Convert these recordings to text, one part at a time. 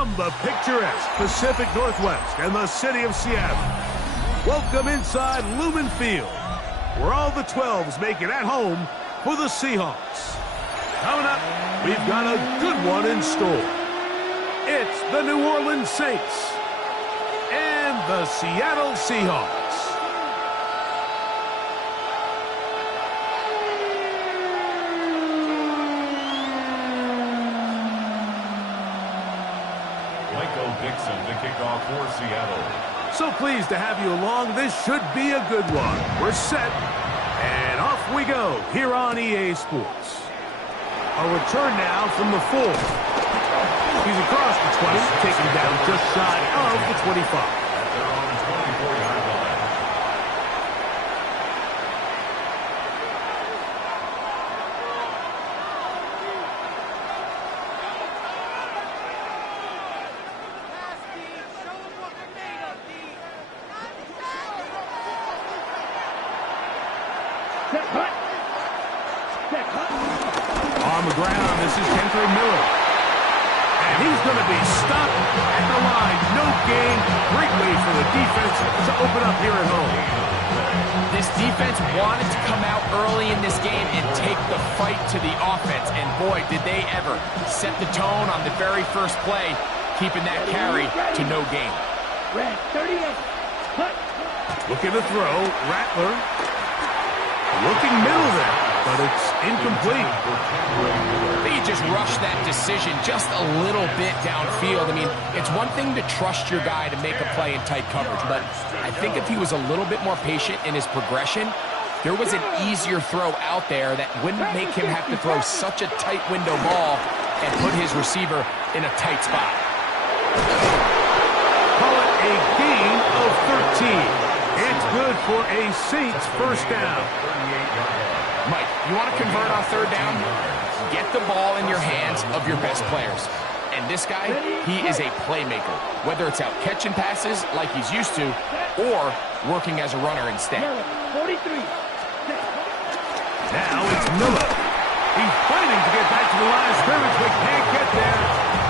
From the picturesque Pacific Northwest and the city of Seattle, welcome inside Lumen Field, where all the 12s make it at home for the Seahawks. Coming up, we've got a good one in store. It's the New Orleans Saints and the Seattle Seahawks. To kick off for Seattle. So pleased to have you along. This should be a good one. We're set, and off we go here on EA Sports. A return now from the 4. He's across the 20, taken down just shy of the 25. They're on the 24-yard line. On the ground, this is Kendra Miller. And he's going to be stopped at the line. No gain. Great way for the defense to open up here at home. This defense wanted to come out early in this game and take the fight to the offense. And boy, did they ever set the tone on the very first play, keeping that carry to no gain. Looking to throw. Rattler. Looking middle there, but it's incomplete. I think he just rushed that decision just a little bit downfield. I mean, it's one thing to trust your guy to make a play in tight coverage, but I think if he was a little bit more patient in his progression, there was an easier throw out there that wouldn't make him have to throw such a tight window ball and put his receiver in a tight spot. Call it a gain of 13. It's good for a Saints first down. Mike, you want to convert on third down? Get the ball in your hands of your best players. And this guy, he is a playmaker. Whether it's out catching passes like he's used to or working as a runner instead. Now it's Miller. He's fighting to get back to the line of scrimmage, but can't get there.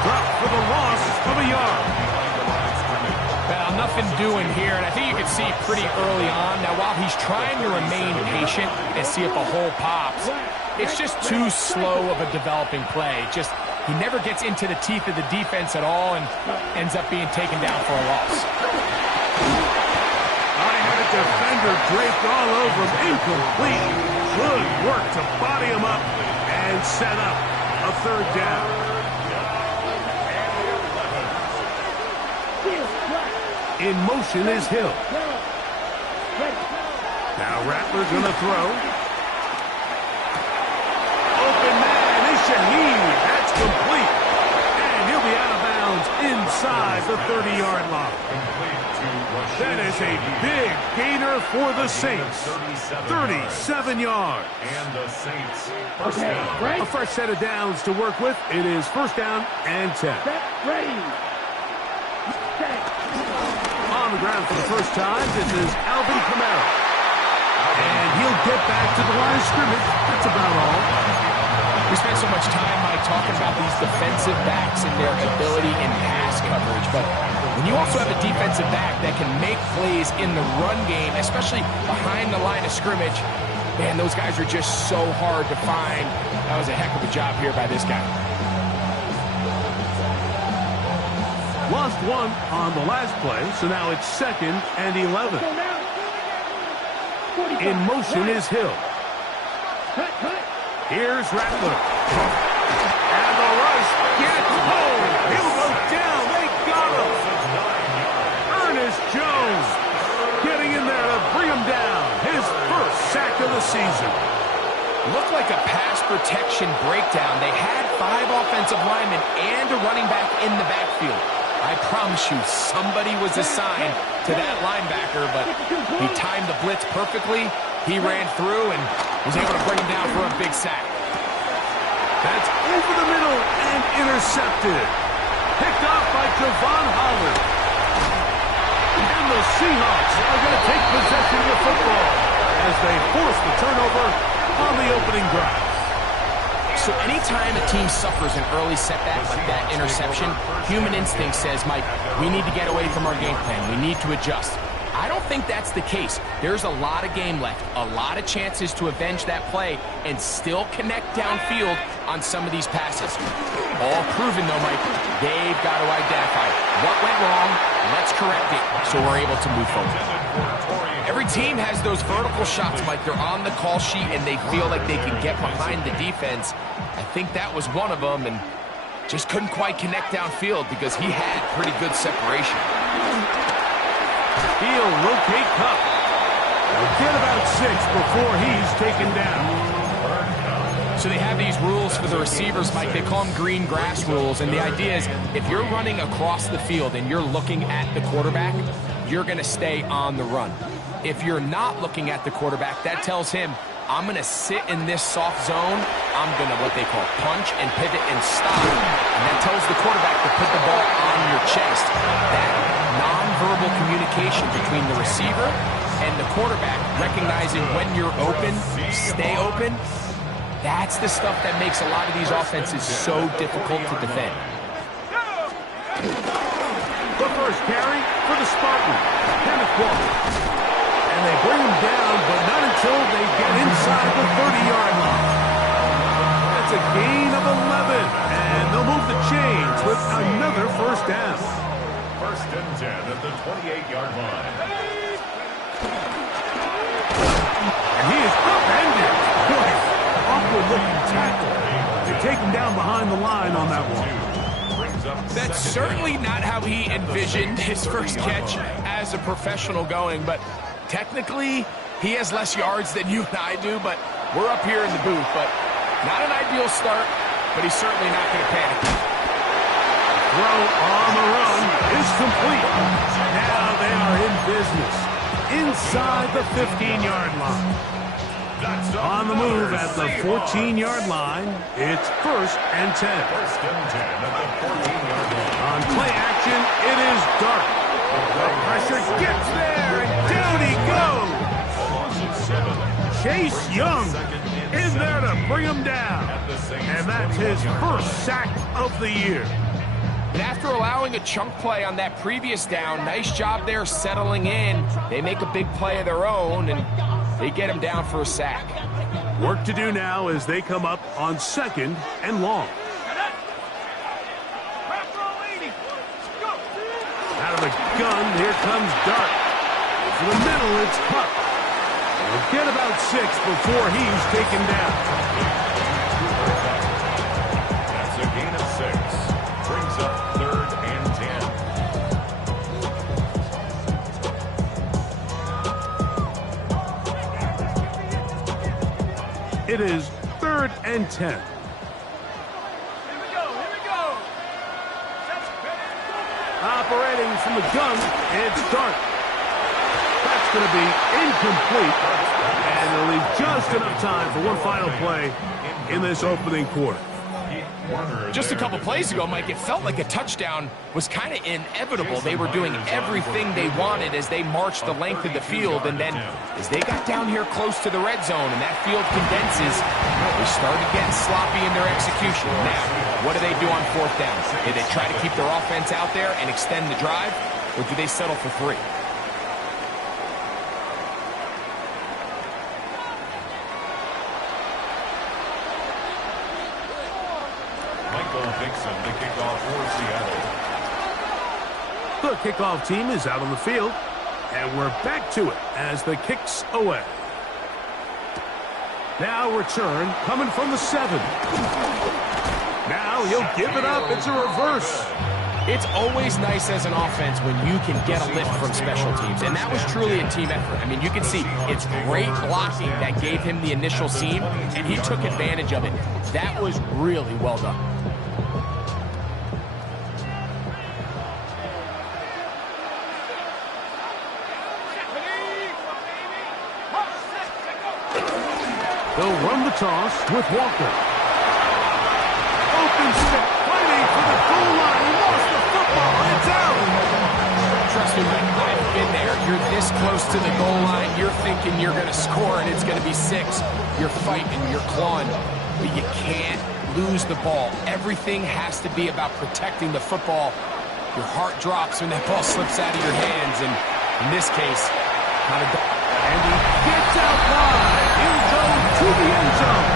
Dropped for the loss of a yard. Well, nothing doing here, and I think you can see pretty early on. Now, while he's trying to remain patient and see if a hole pops, it's just too slow of a developing play. Just, he never gets into the teeth of the defense at all and ends up being taken down for a loss. I had a defender draped all over him. Incomplete. Good work to body him up and set up a third down. In motion is Hill. Now Rattler going to throw. Open man is Shaheed. That's complete. And he'll be out of bounds inside the 30-yard line. That is a big gainer for the Saints. 37 yards. And the Saints first Okay, down. right. A fresh set of downs to work with. It is first down and 10. Ready. On the ground for the first time, this is Alvin Kamara. And he'll get back to the line of scrimmage. That's about all. We spent so much time, Mike, talking about these defensive backs and their ability in pass coverage. But when you also have a defensive back that can make plays in the run game, especially behind the line of scrimmage, man, those guys are just so hard to find. That was a heck of a job here by this guy. Lost one on the last play, so now it's 2nd and 11. In motion is Hill. Here's Rattler. And the rush gets home. He'll go down. They got him. Ernest Jones getting in there to bring him down. His first sack of the season. Looked like a pass protection breakdown. They had 5 offensive linemen and a running back in the backfield. I promise you, somebody was assigned to that linebacker, but he timed the blitz perfectly. He ran through and was able to bring him down for a big sack. That's over the middle and intercepted. Picked off by Javon Holland. And the Seahawks are going to take possession of the football as they force the turnover on the opening drive. So anytime a team suffers an early setback like that interception, human instinct says, Mike, we need to get away from our game plan. We need to adjust. I don't think that's the case. There's a lot of game left, a lot of chances to avenge that play and still connect downfield on some of these passes. All proven, though, Mike, they've got to identify what went wrong, let's correct it, so we're able to move forward. Every team has those vertical shots, Mike. They're on the call sheet, and they feel like they can get behind the defense. I think that was one of them, and just couldn't quite connect downfield because he had pretty good separation. He'll locate Cup. He'll get about 6 before he's taken down. So they have these rules for the receivers, Mike. They call them green grass rules, and the idea is if you're running across the field and you're looking at the quarterback, you're going to stay on the run. If you're not looking at the quarterback, that tells him, I'm going to sit in this soft zone. I'm going to what they call punch and pivot and stop. And that tells the quarterback to put the ball on your chest. That nonverbal communication between the receiver and the quarterback, recognizing when you're open, stay open, that's the stuff that makes a lot of these offenses so difficult to defend. The first carry for the Spartans, Kenneth Walker. And they bring him down, but not until they get inside the 30-yard line. That's a gain of 11, and they'll move the chains with another first down. First and 10 at the 28-yard line. And he is upended. Boy, awkward-looking tackle. They take him down behind the line on that one. That's certainly not how he envisioned his first catch as a professional going, but technically, he has less yards than you and I do, but we're up here in the booth. But not an ideal start, but he's certainly not going to panic. Throw on the run is complete. Now they are in business inside the 15-yard line. On the move at the 14-yard line, it's first and 10. First and 10 at the 14-yard line. On play action, it is Dart. The pressure gets there, and down he goes. Chase Young in there to bring him down. And that's his first sack of the year. And after allowing a chunk play on that previous down, nice job there settling in. They make a big play of their own, and they get him down for a sack. Work to do now as they come up on 2nd and long. Out of the gun, here comes Dart. To the middle, it's Cup. He'll get about 6 before he's taken down. That's a gain of 6. Brings up 3rd and 10. It is 3rd and 10. Here we go. Operating from the gun, it's Dart. That's going to be incomplete, and they'll leave just enough time for one final play in this opening quarter. Just a couple plays ago, Mike, it felt like a touchdown was kind of inevitable. They were doing everything they wanted as they marched the length of the field, and then as they got down here close to the red zone and that field condenses, they started getting sloppy in their execution. Now, what do they do on 4th down? Do they try to keep their offense out there and extend the drive, or do they settle for 3? The kickoff for Seattle. The kickoff team is out on the field, and we're back to it as the kick's away. Now return coming from the 7. Now he'll give it up. It's a reverse. It's always nice as an offense when you can get a lift from special teams, and that was truly a team effort. I mean, you can see it's great blocking that gave him the initial seam, and he took advantage of it. That was really well done. They'll run the toss with Walker. Open step, fighting for the goal line. He lost the football. It's out. Trust me, Mike, I've been there. You're this close to the goal line. You're thinking you're going to score and it's going to be 6. You're fighting, you're clawing, but you can't lose the ball. Everything has to be about protecting the football. Your heart drops when that ball slips out of your hands, and in this case, not a... And he gets out wide. He'll go to the end zone.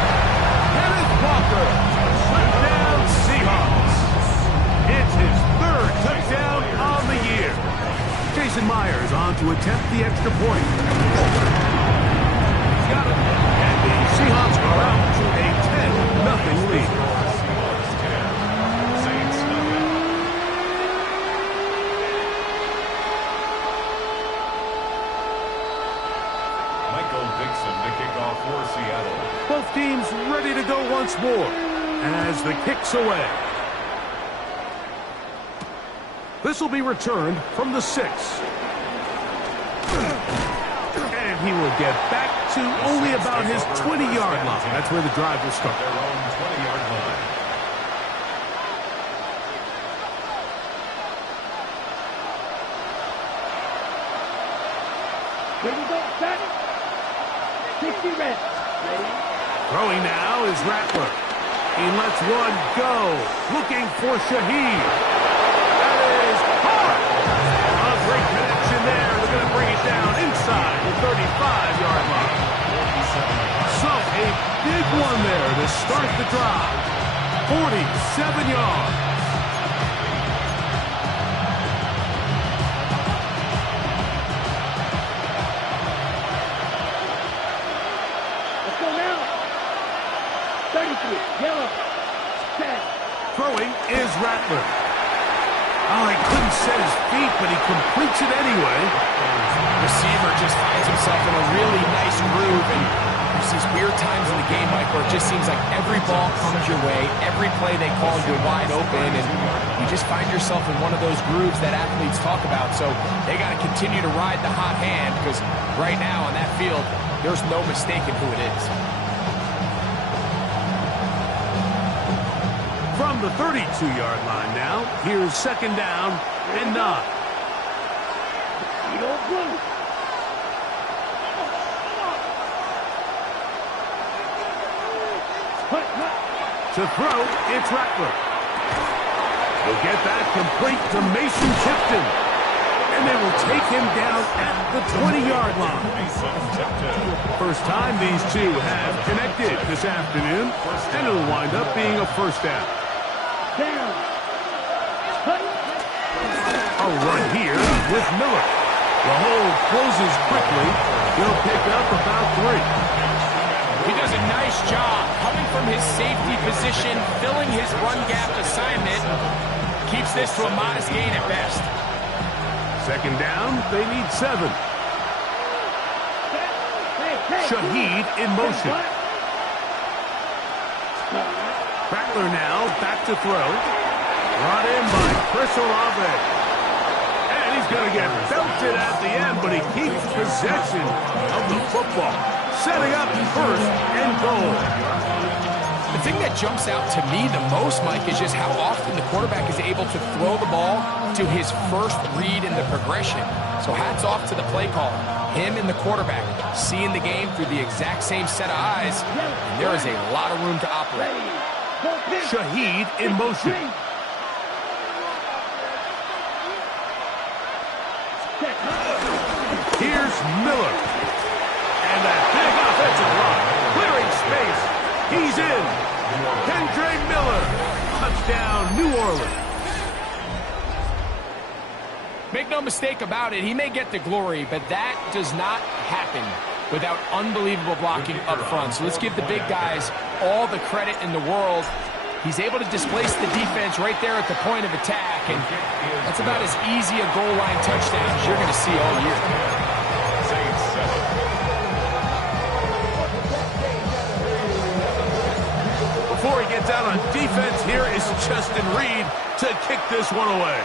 Kenneth Walker, touchdown Seahawks. It's his third touchdown on the year. Jason Myers on to attempt the extra point. Got it. And the Seahawks are out to a 10-0 lead. For Seattle. Both teams ready to go once more as the kick's away. This will be returned from the 6. And he will get back to only about his 20-yard line. That's where the drive will start. Their own 20-yard line. Here we go, set. 60 reps. Ready? Throwing now is Rattler. He lets one go. Looking for Shaheed. That is hard. A great connection there. They're going to bring it down inside the 35-yard line. So a big one there to start the drive. 47 yards. Yellow. Set. Throwing is Rattler. Oh, he couldn't set his feet, but he completes it anyway. Receiver just finds himself in a really nice groove, and there's these weird times in the game, Mike, where it just seems like every ball comes your way, every play they call you're wide open, and you just find yourself in one of those grooves that athletes talk about. So they got to continue to ride the hot hand, because right now on that field, there's no mistaking who it is. From the 32-yard line now, here's second down and 9. To throw, it's Rattler. He'll get that complete to Mason Tipton. And they will take him down at the 20-yard line. First time these two have connected this afternoon, and it'll wind up being a first down. A run here with Miller. The hole closes quickly. He'll pick up about 3. He does a nice job coming from his safety position, filling his run gap assignment. Keeps this to a modest gain at best. Second down, they need 7. Shaheed in motion. Rattler now back to throw. Brought in by Chris Olave. And he's going to get belted at the end, but he keeps possession of the football. Setting up first and goal. The thing that jumps out to me the most, Mike, is just how often the quarterback is able to throw the ball to his first read in the progression. So hats off to the play caller. Him and the quarterback seeing the game through the exact same set of eyes, and there is a lot of room to operate. Shaheed in motion. Here's Miller. And that big offensive line. Clearing space. He's in. Kendre Miller. Touchdown, New Orleans. Make no mistake about it, he may get the glory, but that does not happen without unbelievable blocking up front. So let's give the big guys all the credit in the world. He's able to displace the defense right there at the point of attack, and that's about as easy a goal line touchdown as you're going to see all year. Before he gets out on defense, here is Justin Reed to kick this one away.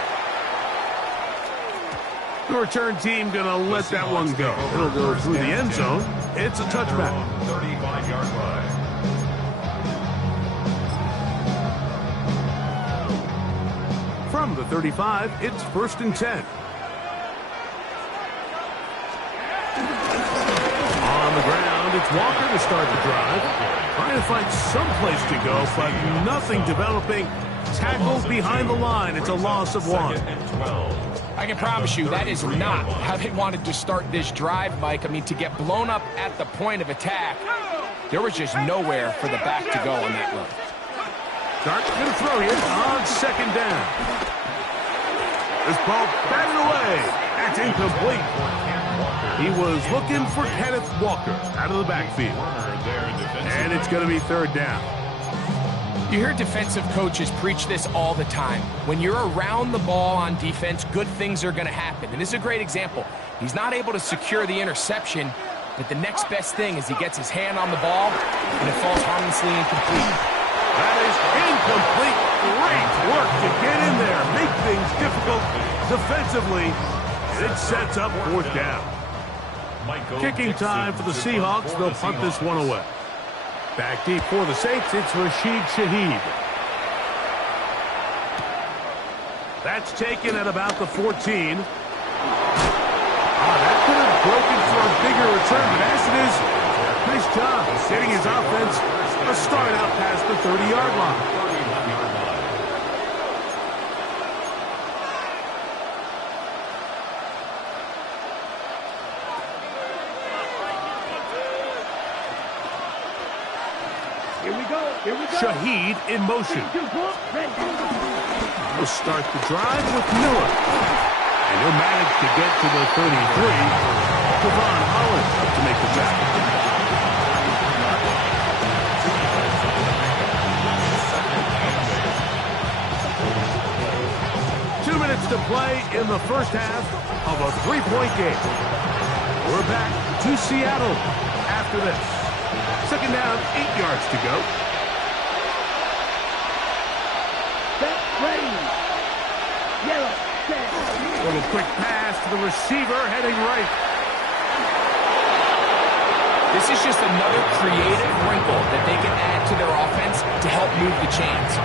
The return team going to let that one go. It'll go through the end zone. It's a touchback. 35-yard line. From the 35, it's 1st and 10. On the ground, it's Walker to start the drive. Trying to find some place to go, but nothing developing. Tackled behind the line. It's a loss of 1. I can promise you that is not how they wanted to start this drive, Mike. I mean, to get blown up at the point of attack, there was just nowhere for the back to go on that run. Dart's going to throw here on 2nd down. This ball batted away. That's incomplete. He was looking for Kenneth Walker out of the backfield. And it's going to be 3rd down. You hear defensive coaches preach this all the time. When you're around the ball on defense, good things are going to happen. And this is a great example. He's not able to secure the interception, but the next best thing is he gets his hand on the ball, and it falls harmlessly incomplete. That is incomplete. Great work to get in there, make things difficult defensively, and it sets up 4th down. Kicking time for the Seahawks. They'll punt this one away. Back deep for the Saints, it's Rashid Shaheed. That's taken at about the 14. That could have broken for a bigger return, but as it is, nice job getting his offense a start out past the 30-yard line. Here we go. Shaheed in motion. We'll start the drive with Miller. And he'll manage to get to the 33. Devon Holland up to make the tackle. Minutes to play in the first half of a 3-point game. We're back to Seattle after this. 2nd down, 8 yards to go. Ready. Yellow. Little quick pass to the receiver heading right. This is just another creative wrinkle that they can add to their offense to help move the chains.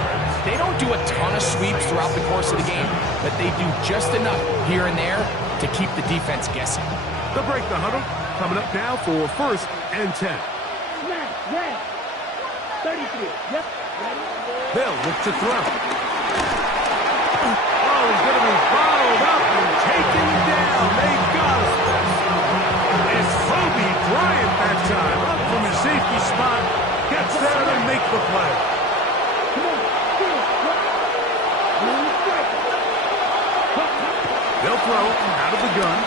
They don't do a ton of sweeps throughout the course of the game, but they do just enough here and there to keep the defense guessing. They'll break the huddle. Coming up now for 1st and 10. Snap. 33. Yep. They'll look to throw. Oh, he's going to be followed up and taken down. They got us. It's Kobe Bryant that time. Up from his safety spot. Gets there to make the play. They'll throw out of the gun.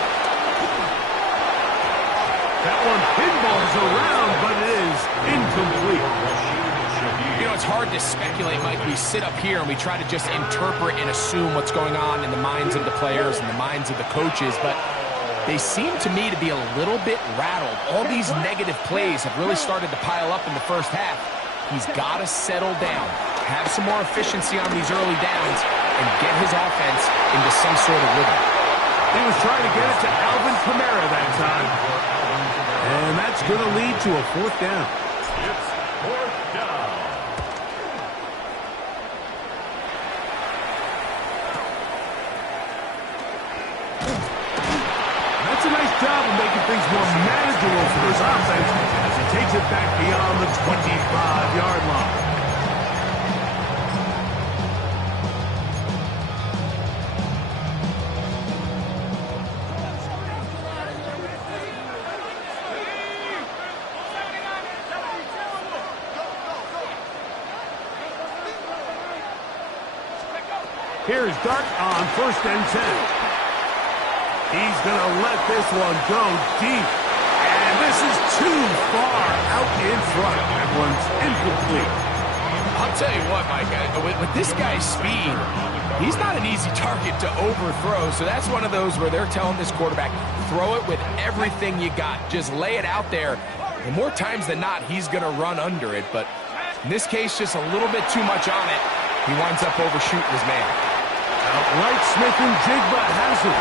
That one pinballs around, but it is incomplete. You know, it's hard to speculate, Mike. We sit up here and we try to just interpret and assume what's going on in the minds of the players and the minds of the coaches, but they seem to me to be a little bit rattled. All these negative plays have really started to pile up in the first half. He's got to settle down, have some more efficiency on these early downs, and get his offense into some sort of rhythm. He was trying to get it to Alvin Kamara that time. And that's going to lead to a 4th down. It's 4th down. That's a nice job of making things more manageable for his offense as he takes it back beyond the 25-yard line. Here's Dart on 1st and 10. He's going to let this one go deep. And this is too far out in front. That one's incomplete. I'll tell you what, Mike, with this guy's speed, he's not an easy target to overthrow. So that's one of those where they're telling this quarterback, throw it with everything you got. Just lay it out there. And more times than not, he's going to run under it. But in this case, just a little bit too much on it. He winds up overshooting his man. Outright Smith and Jigba has it.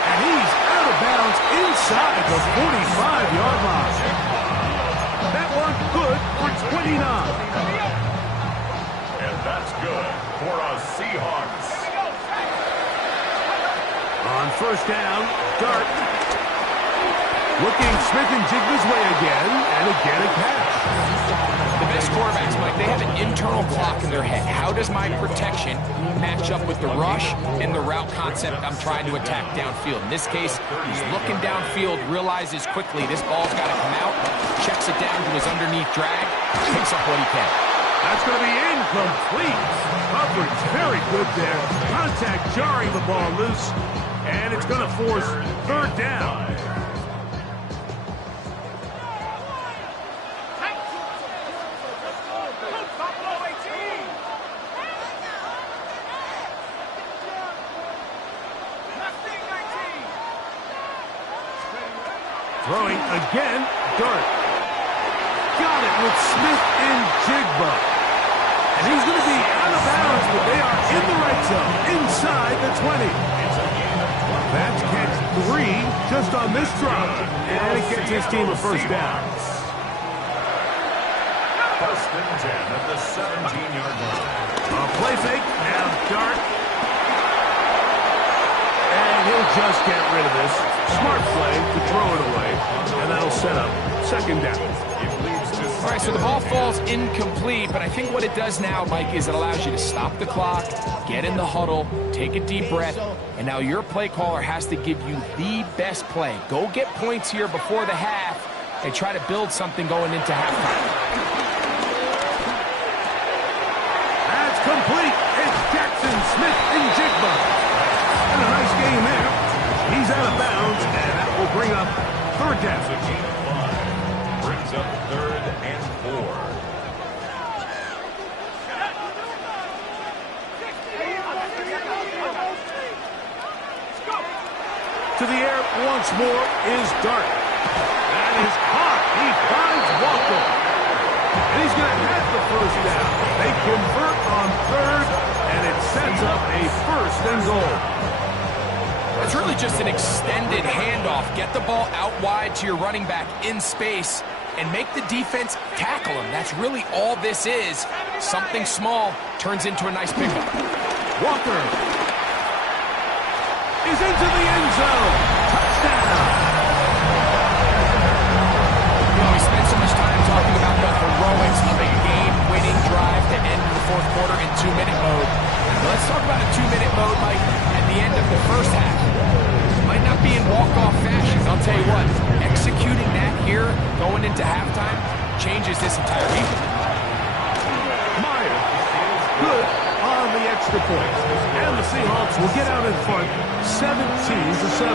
And he's out of bounds inside the 45-yard line. That one good for 29. And that's good for a Seahawks. On 1st down, Dart. Looking Smith and Jigba's way again, and again a catch. best quarterbacks, Mike, they have an internal clock in their head. How does my protection match up with the rush and the route concept I'm trying to attack downfield? In this case, he's looking downfield, realizes quickly this ball's got to come out, checks it down to his underneath drag, picks up what he can. That's going to be incomplete. Coverage very good there. Contact jarring the ball loose, and it's going to force third down. Throwing again, Dart. Got it with Smith and Jigba. And he's going to be out of bounds, but they are in the right zone, inside the 20. That's catch 3 just on this drive. And it gets his team a first down. First and 10 at the 17-yard line. A play fake, now Dart. And he'll just get rid of this. Smart play to throw it away, and that'll set up second down. All right, so the ball falls incomplete, but I think what it does now, Mike, is it allows you to stop the clock, get in the huddle, take a deep breath, and now your play caller has to give you the best play. Go get points here before the half and try to build something going into halftime. That's complete. It's Jackson Smith and Jigba. And a nice game there. He's out of bounds, and that will bring up third down. It's a gain of 5. Brings up third and 4. To the air once more is Dart. That is caught. He finds Walker. And he's going to have the first down. They convert on third, and it sets up a first and goal. It's really just an extended handoff. Get the ball out wide to your running back in space and make the defense tackle him. That's really all this is. Something small turns into a nice pickup. Walker is into the end zone. Touchdown. You know, we spent so much time talking about the heroics of a game-winning drive to end the fourth quarter in 2-minute mode. Let's talk about a 2-minute mode, Mike, at the end of the first half. Might not be in walk-off fashion. I'll tell you what, executing that here, going into halftime, changes this entire game. Myers, good on the extra point. And the Seahawks will get out in front, 17-7.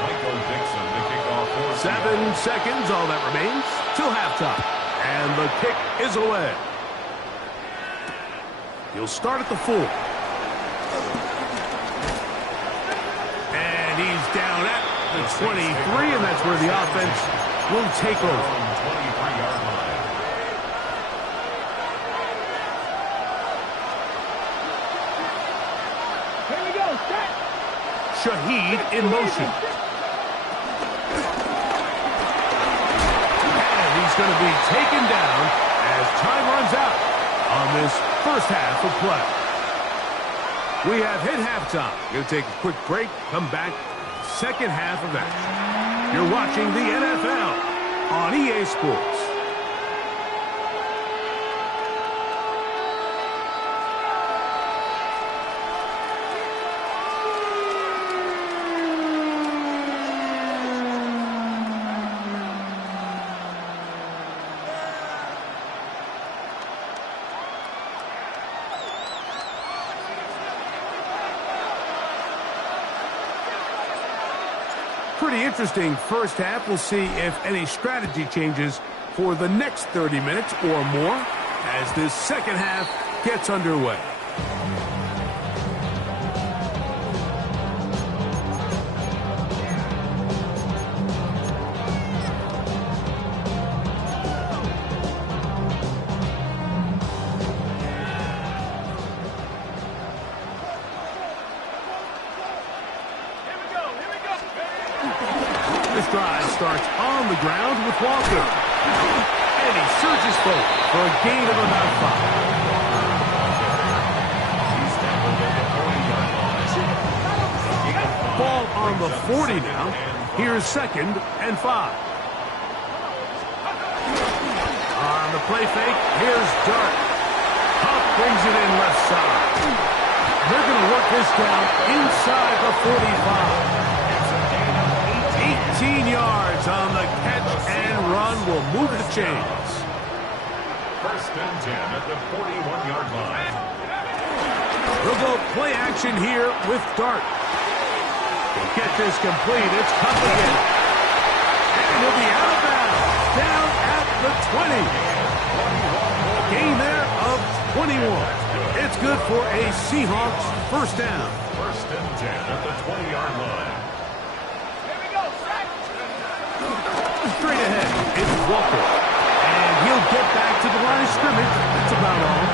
Michael Dixon, the kickoff for 7 seconds, all that remains, till halftime. And the kick is away. He'll start at the 4. And he's down at the 23, and that's where the offense will take over. 23-yard line. Here we go, set. Shaheed in motion. And he's going to be taken down as time runs out on this first half of play. We have hit halftime. Going to take a quick break, come back, second half of action. You're watching the NFL on EA Sports. Pretty interesting first half. We'll see if any strategy changes for the next 30 minutes or more as this second half gets underway. This drive starts on the ground with Walker. And he surges forward for a gain of about 5. Ball on the 40 now. Here's second and 5. play fake. Here's Dart. Huff brings it in left side. They're going to work this down inside the 45. 18 yards on the catch and run will move the chains. First and 10 at the 41-yard line. They'll go play action here with Dart. He'll get this complete. It's Cup again. And he'll be out of bounds. Down at the 20. Gain there of 21. It's good for a Seahawks first down. First and 10 at the 20-yard line. Straight ahead, it's Walker. And he'll get back to the line of scrimmage. That's about all.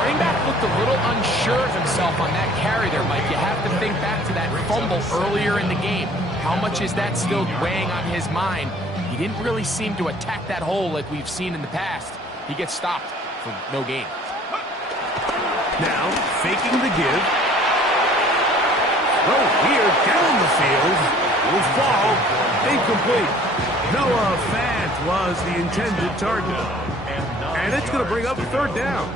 Running back looked a little unsure of himself on that carry there, Mike. You have to think back to that fumble earlier in the game. How much is that still weighing on his mind? He didn't really seem to attack that hole like we've seen in the past. He gets stopped for no gain. Now, faking the give. Oh, here, down the field. Will fall. Incomplete. Noah Fant was the intended target. And it's going to bring up third down.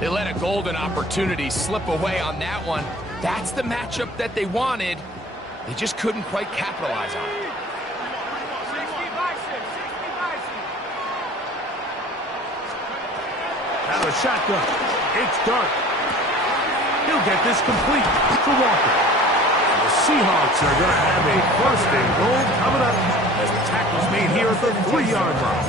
They let a golden opportunity slip away on that one. That's the matchup that they wanted. They just couldn't quite capitalize on it. Out of shotgun. It's Dart. He'll get this complete to Walker. The Seahawks are going to have a first and goal coming up as the tackle's made here at the 3-yard line.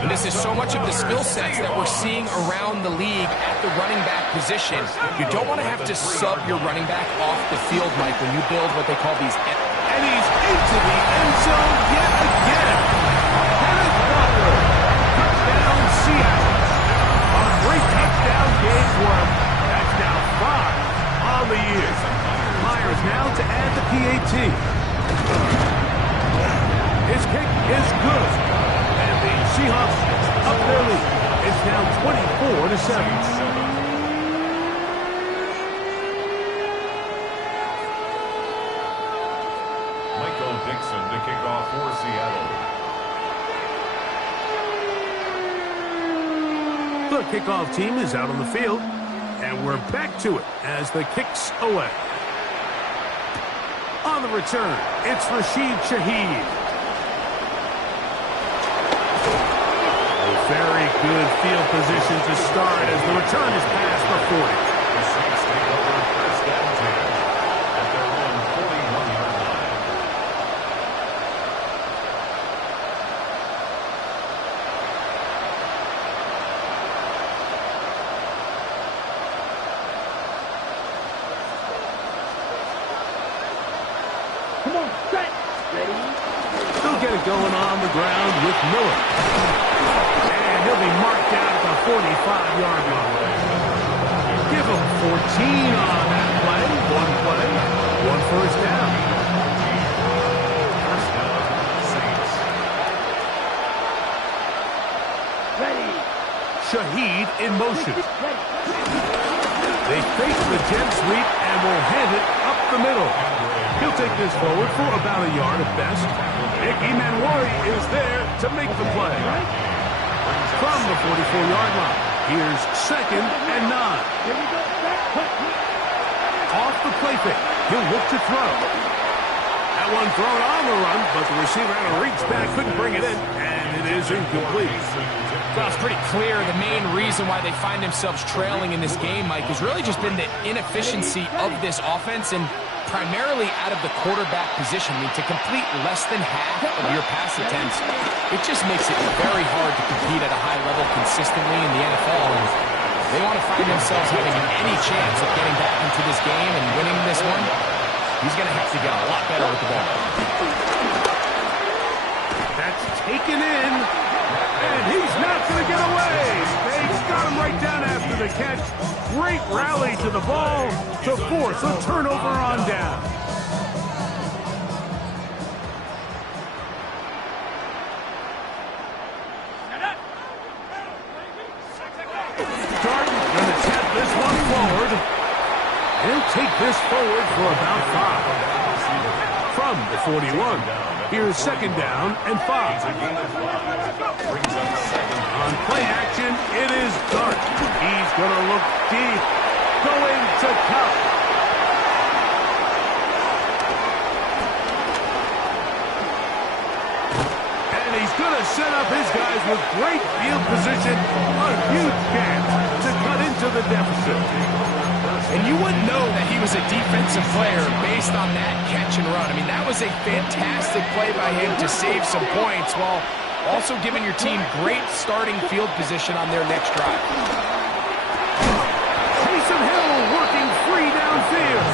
And this is so much of the skill sets that we're seeing around the league at the running back position. You don't want to have to sub your running back off the field, Mike, when you build what they call these. And he's into the end zone yet again. Kenneth Walker. Touchdown, Seattle. A great touchdown game for him. That's now 5 on the year. Myers now to add the PAT. His kick is good. And the Seahawks up their lead. It's now 24-7. Michael Dixon to kick off for Seattle. The kickoff team is out on the field, and we're back to it as the kick's away. On the return, it's Rashid Shaheed. Very good field position to start as the return is past the 40. The Saints take over first and 10 at their own 41-yard line. Come on, set. Ready? They'll get it going on the ground with Miller. And he'll be marked down at the 45-yard line. Give him 14 on that play. One first down. First down, Saints. Ready. Shaheed in motion. Ready. They face the jet sweep and will hand it up the middle. He'll take this forward for about a yard at best. Icky Manwari is there to make the play. From the 44-yard line, here's 2nd and 9. Here we go. Off the play fake, he'll look to throw. That one thrown on the run, but the receiver had to reach back, couldn't bring it in, and it is incomplete. Well, it's pretty clear the main reason why they find themselves trailing in this game, Mike, has really just been the inefficiency of this offense and primarily out of the quarterback position. I mean, to complete less than half of your pass attempts, it just makes it very hard to compete at a high level consistently in the NFL. And they want to find themselves having any chance of getting back into this game and winning this one. He's going to have to get a lot better with the ball. That's taken in, and he's not going to get away. They got him right down after the catch. Great rally to the ball to force a turnover on down. Darden going to tap this one forward. He'll take this forward for about 5. From the 41, here's 2nd down and 5. going to look deep. Going to Cup. And he's going to set up his guys with great field position. A huge chance to cut into the deficit. And you wouldn't know that he was a defensive player based on that catch and run. I mean, that was a fantastic play by him to save some points while also giving your team great starting field position on their next drive. Taysom Hill working free downfield.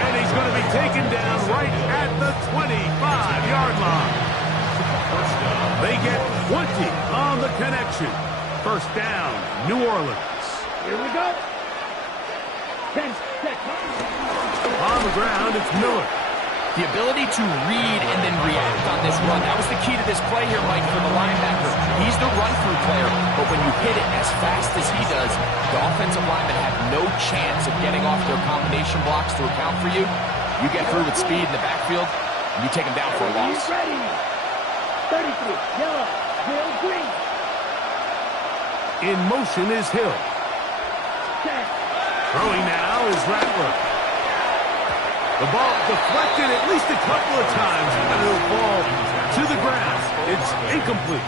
And he's going to be taken down right at the 25-yard line. They get 20 on the connection. First down, New Orleans. Here we go. 10 seconds. On the ground, it's Miller. The ability to read and then react on this run, that was the key to this play here, Mike, for the linebacker. He's the run-through player, but when you hit it as fast as he does, the offensive linemen have no chance of getting off their combination blocks to account for you. You get through with speed in the backfield, and you take him down for a loss. Ready. 33, yellow, Hill, green. In motion is Hill. Set. Throwing now is Rattler. The ball deflected at least a couple of times, and it'll fall to the ground. It's incomplete.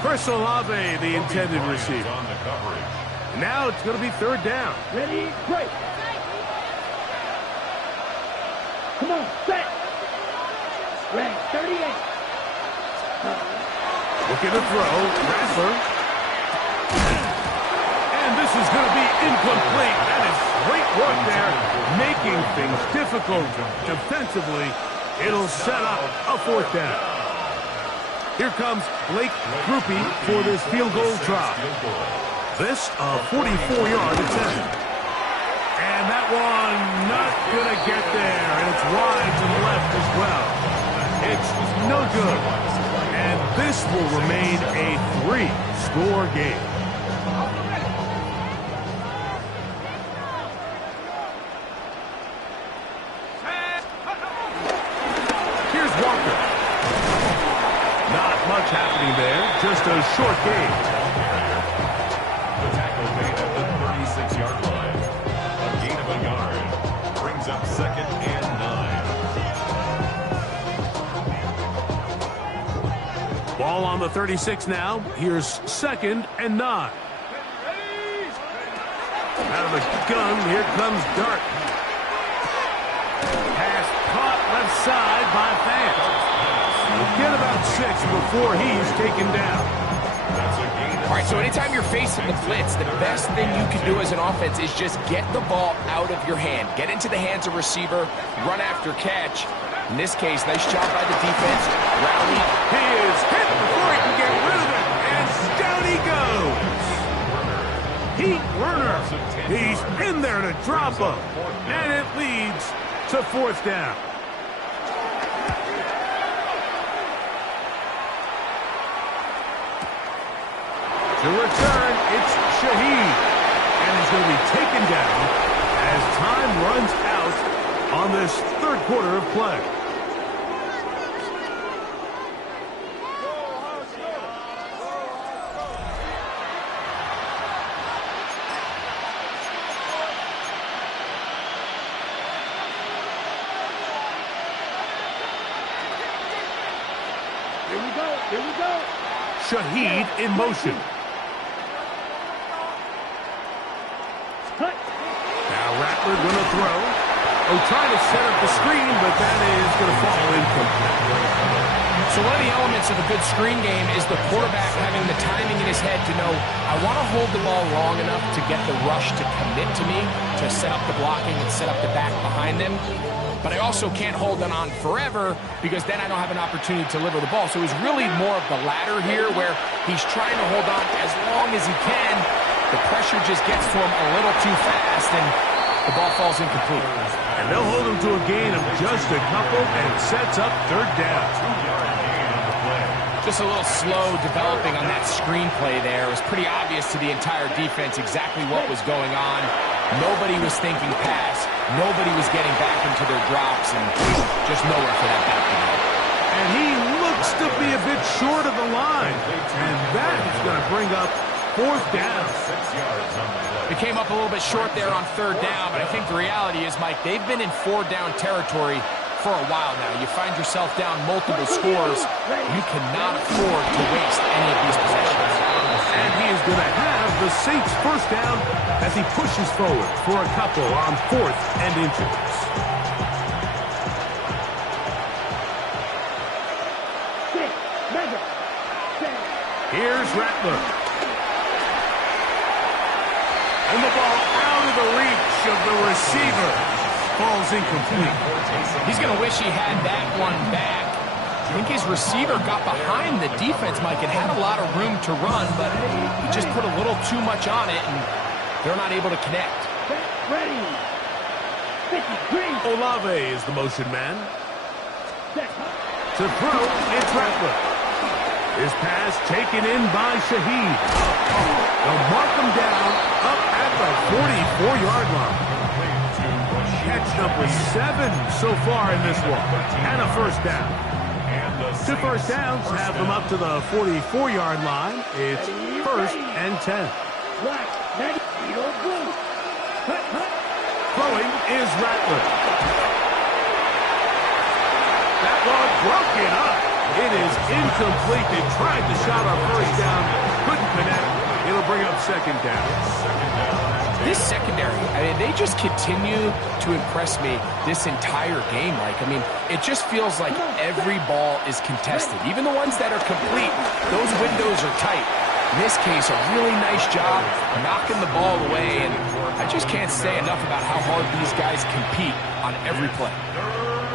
Chris Olave, the intended receiver. Now it's going to be third down. Ready, break. Come on, set. Ready, 38. Looking to throw, Rattler. And this is going to be incomplete. That is great work there, making things difficult defensively. It'll set up a fourth down. Here comes Blake Grupe for this field goal try. This, a 44-yard attempt. And that one not going to get there, and it's wide to the left as well. It's no good. And this will remain a 3-score game. Here's Walker. Not much happening there, just a short game. The tackle made at the 36-yard line. A gain of a yard brings up second and 9. Ball on the 36 now. Here's second and 9. Out of the gun, here comes Dart. Pass caught left side by Fant. We'll get about 6 before he's taken down. All right, so anytime you're facing the blitz, the best thing you can do as an offense is just get the ball out of your hand. Get into the hands of receiver, run after catch. In this case, nice job by the defense. Rowley. He is hit before he can get rid of it, and down he goes. Heat runner. He's in there to drop him, and it leads to fourth down. To return, it's Shaheed, and he's going to be taken down as time runs out on this third quarter of play. Here we go, here we go. Shaheed in motion. Cut. Now Rattler going to throw. Oh, trying to set up the screen, but that is going to fall incomplete. So one of the elements of a good screen game is the quarterback having the timing in his head to know, I want to hold the ball long enough to get the rush to commit to me, to set up the blocking and set up the back behind them. But I also can't hold it on forever because then I don't have an opportunity to deliver the ball. So it's really more of the latter here where he's trying to hold on as long as he can. The pressure just gets to him a little too fast and the ball falls incomplete. And they'll hold him to a gain of just a couple and sets up third down. Just a little slow developing on that screenplay there. It was pretty obvious to the entire defense exactly what was going on. Nobody was thinking pass. Nobody was getting back into their drops, and just nowhere for that back to go. And he looks to be a bit short of the line. And that is going to bring up 4th down. 6 yards on the play. It came up a little bit short there on 3rd down, but I think the reality is, Mike, they've been in 4-down territory for a while now. You find yourself down multiple scores. You cannot afford to waste any of these possessions. And he is going to have the Saints 1st down as he pushes forward for a couple on 4th and inches. Here's Rattler. And the ball out of the reach of the receiver. Falls incomplete. He's going to wish he had that one back. I think his receiver got behind the defense, Mike, and had a lot of room to run, but he just put a little too much on it, and they're not able to connect. Ready. 53. Olave is the motion man. To throw, it's Rattler. His pass taken in by Shaheed. They'll mark him down up at the 44-yard line. Catch number 7 so far in this one. And a 1st down. 2 first downs have them up to the 44-yard line. It's 1st and 10. Throwing is Rattler. That one broken up. It is incomplete. They tried the shot on 1st down. Couldn't connect. It'll bring up 2nd down. This secondary, I mean, they just continue to impress me this entire game, Mike. I mean, it just feels like every ball is contested. Even the ones that are complete, those windows are tight. In this case, a really nice job knocking the ball away, and I just can't say enough about how hard these guys compete on every play.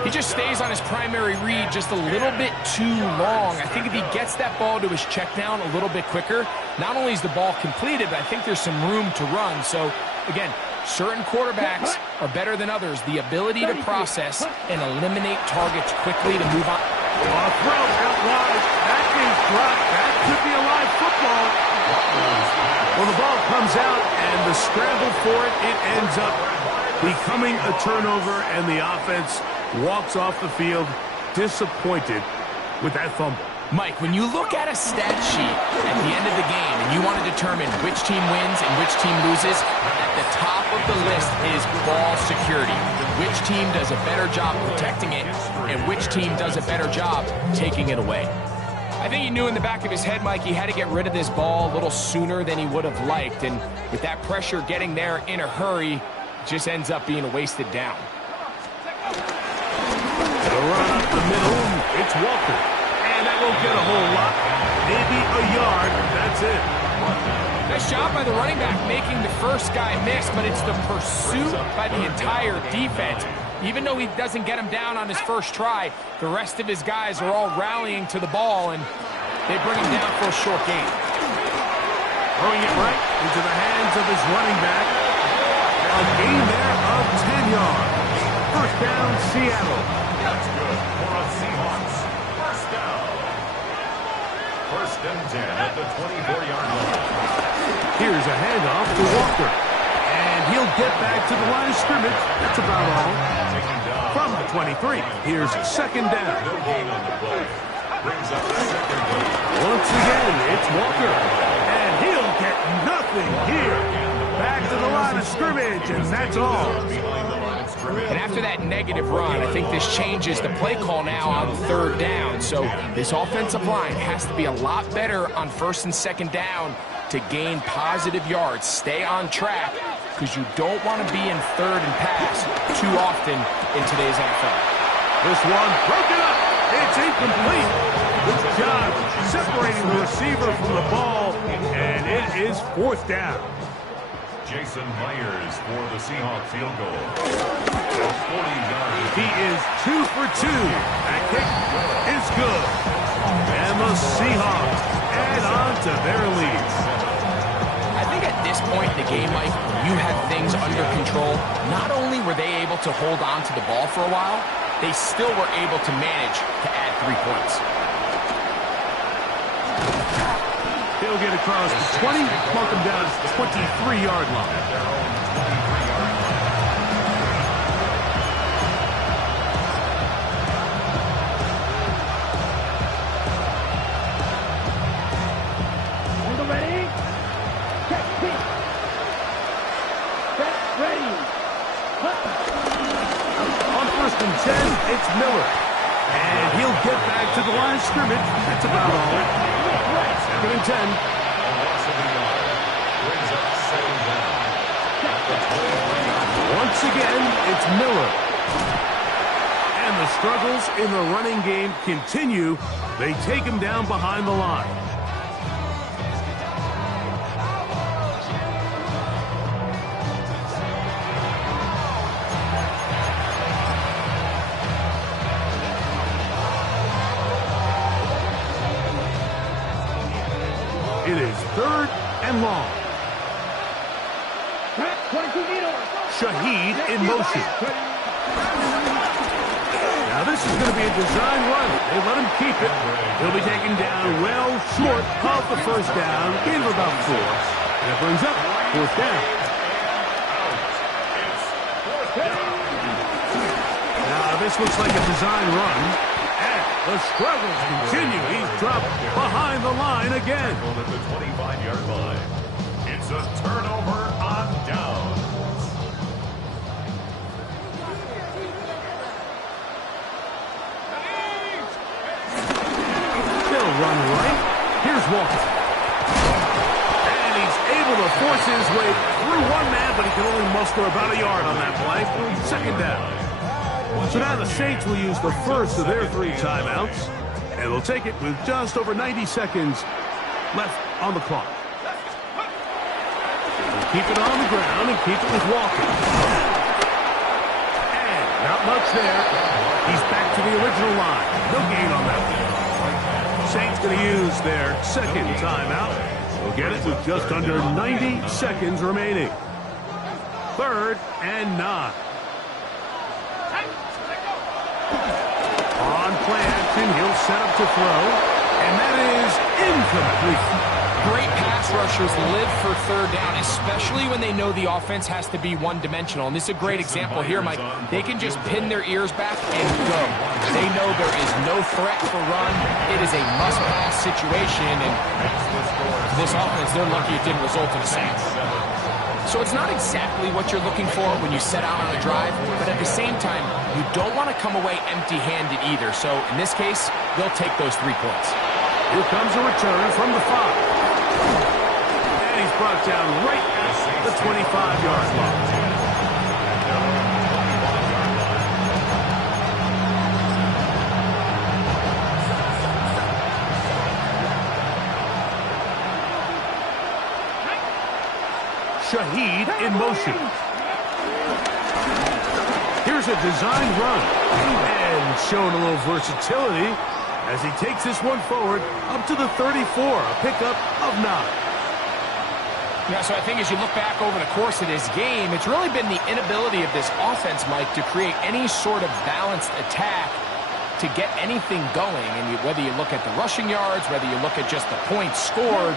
He just stays on his primary read just a little bit too long. I think if he gets that ball to his check down a little bit quicker, not only is the ball completed, but I think there's some room to run. So, again, certain quarterbacks are better than others. The ability to process and eliminate targets quickly to move on. A throw out wide. That is dropped. That could be a live football. Well, the ball comes out, and the scramble for it, it ends up becoming a turnover, and the offense walks off the field disappointed with that fumble. Mike, when you look at a stat sheet at the end of the game and you want to determine which team wins and which team loses, at the top of the list is ball security. Which team does a better job protecting it and which team does a better job taking it away. I think he knew in the back of his head, Mike, he had to get rid of this ball a little sooner than he would have liked. And with that pressure getting there in a hurry, it just ends up being a wasted down. The run up the middle, it's Walker. And that won't get a whole lot. Maybe a yard, that's it. Nice job by the running back making the first guy miss, but it's the pursuit by the entire defense. Even though he doesn't get him down on his first try, the rest of his guys are all rallying to the ball, and they bring him down for a short gain. Throwing it right into the hands of his running back. A gain there of 10 yards. 1st down, Seattle. That's good for a Seahawks. 1st down. 1st and 10 at the 24-yard line. Here's a handoff to Walker. And he'll get back to the line of scrimmage. That's about all. From the 23, here's 2nd down. No gain on the play. Brings up 2nd down. Once again, it's Walker. And he'll get nothing here. Back to the line of scrimmage, and that's all. And after that negative run, I think this changes the play call now on 3rd down. So this offensive line has to be a lot better on 1st and 2nd down to gain positive yards. Stay on track, because you don't want to be in 3rd and pass too often in today's NFL. This one broken up. It's incomplete. Good job separating the receiver from the ball, and it is 4th down. Jason Myers for the Seahawks field goal. 40 yards. He is 2 for 2. That kick is good. And the Seahawks add on to their lead. I think at this point in the game, Mike, when you had things under control, not only were they able to hold on to the ball for a while, they still were able to manage to add 3 points. He'll get across the 20, mark him down to the 23-yard line. On the ready. and 10, it's Miller. And he'll get back to the line of scrimmage. That's about all. Second and 10. Once again, it's Miller. And the struggles in the running game continue. They take him down behind the line. It is third and long. Shaheed in motion. Now this is going to be a design run. They let him keep it. He'll be taken down well short of the first down. Gain of about 4. And it brings up fourth down. Now this looks like a design run. And the struggles continue. He's dropped behind the line again. At the 25-yard line. It's a turnover on downs. They'll run right. Here's Walker. And he's able to force his way through one man, but he can only muster about a yard on that play. Second down. So now the Saints will use the first of their 3 timeouts, and they'll take it with just over 90 seconds left on the clock. They'll keep it on the ground and keep it with Walker. And not much there. He's back to the original line. No gain on that one. Saints going to use their second timeout. They'll get it with just under 90 seconds remaining. Third and 9. On play action, he'll set up to throw, and that is incomplete. Great pass rushers live for third down, especially when they know the offense has to be one-dimensional. And this is a great example here, Mike. They can just pin their ears back and go. They know there is no threat for run. It is a must-pass situation, and this offense, they're lucky it didn't result in a sack. So it's not exactly what you're looking for when you set out on a drive, but at the same time, you don't want to come away empty-handed either. So in this case, they'll take those 3 points. Here comes a return from the 5. And he's brought down right at the 25-yard line. Shaheed in motion. Here's a design run. And showing a little versatility as he takes this one forward up to the 34, a pickup of 9. Yeah, so I think as you look back over the course of this game, it's really been the inability of this offense, Mike, to create any sort of balanced attack to get anything going. And whether you look at the rushing yards, whether you look at just the points scored,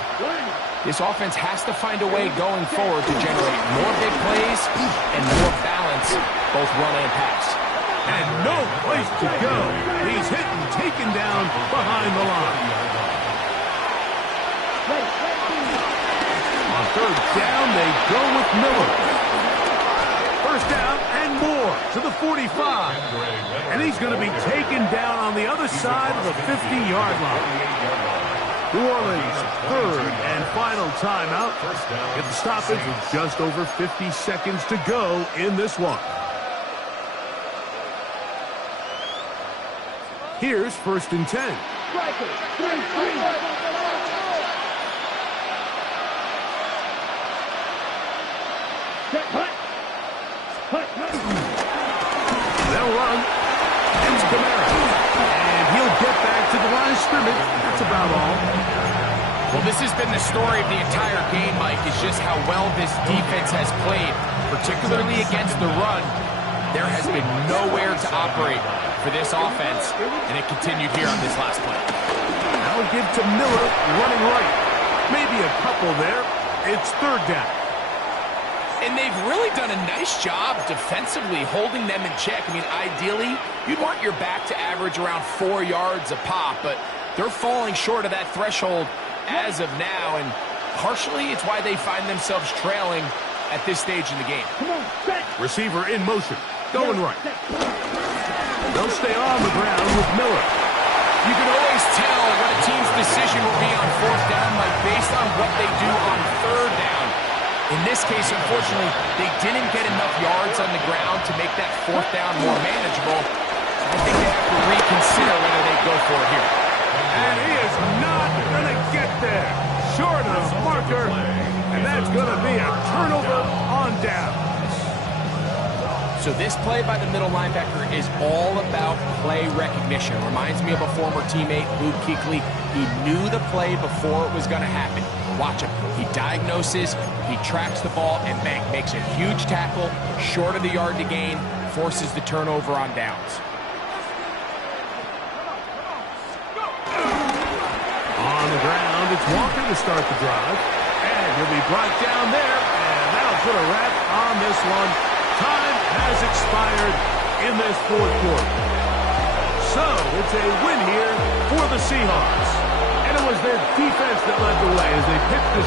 this offense has to find a way going forward to generate more big plays and more balance, both run and pass. And no place to go. He's hit and taken down behind the line. On third down, they go with Miller. First down and more to the 45. And he's going to be taken down on the other side of the 50-yard line. New Orleans, third and final timeout. Get the stoppage with just over 50 seconds to go in this one. Here's first and 10. They'll run. It's Kamara. And he'll get back to the line of scrimmage. That's about all. Well, this has been the story of the entire game, Mike, is just how well this defense has played, particularly against the run. There has been nowhere to operate for this offense, and it continued here on this last play. Now give to Miller running right. Maybe a couple there. It's third down. And they've really done a nice job defensively holding them in check. I mean, ideally, you'd want your back to average around 4 yards a pop, but they're falling short of that threshold as of now, and partially it's why they find themselves trailing at this stage in the game. Receiver in motion, going right. They'll stay on the ground with Miller. You can always tell what a team's decision will be on fourth down, Mike, based on what they do on third down. In this case, unfortunately, they didn't get enough yards on the ground to make that fourth down more manageable. I think they have to reconsider whether they go for it here. And he is not going to get there. Short of marker. And that's going to be a turnover on down. So this play by the middle linebacker is all about play recognition. Reminds me of a former teammate, Luke Kuechly. He knew the play before it was going to happen. Watch him. He diagnoses, he tracks the ball, and bang, makes a huge tackle, short of the yard to gain, forces the turnover on downs. On the ground, it's Walker to start the drive. And he'll be brought down there, and that'll put a wrap on this one. Time has expired in this fourth quarter. So it's a win here for the Seahawks. And it was their defense that led the way as they picked the